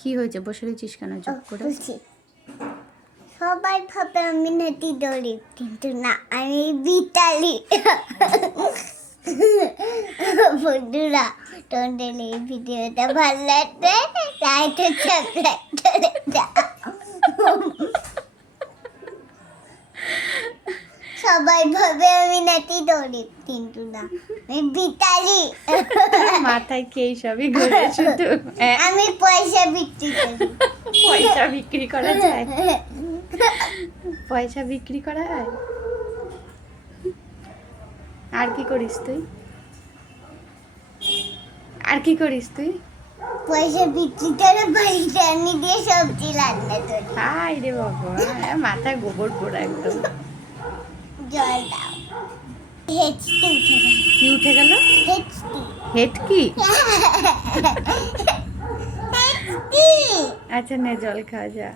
কি হয়েছে? বসে রয়েছিস কেন? চুপ করে। সবাই ভাবে আমি নাতি দৌড়ি কিন্তু না আমি বিতালি। বন্ধুরা তোমাদের এই ভিডিওটা ভালো লাগবে লাইক ও সাবস্ক্রাইব করে দাও সবাই ভাবে আমি নাতি দৌড়ি কিন্তু না আমি বিতালি মাথায় কে সবই ঘুরে শুধু আমি পয়সা বিক্রি করি। পয়সা বিক্রি করা যায়? পয়সা বিক্রি করা হয় আর কি করিস তুই? আর কি করিস তুই? পয়সা বিক্রি করে বাড়িতে আনি দিয়ে সবজি রান্না করি। হাই রে বাবা মাথায় গোবর পোড়া একদম। জল দাও হেঁচতে উঠে গেল। কি উঠে গেল? হেঁচতে হেড কি আচ্ছা নে জল খাওয়া যা।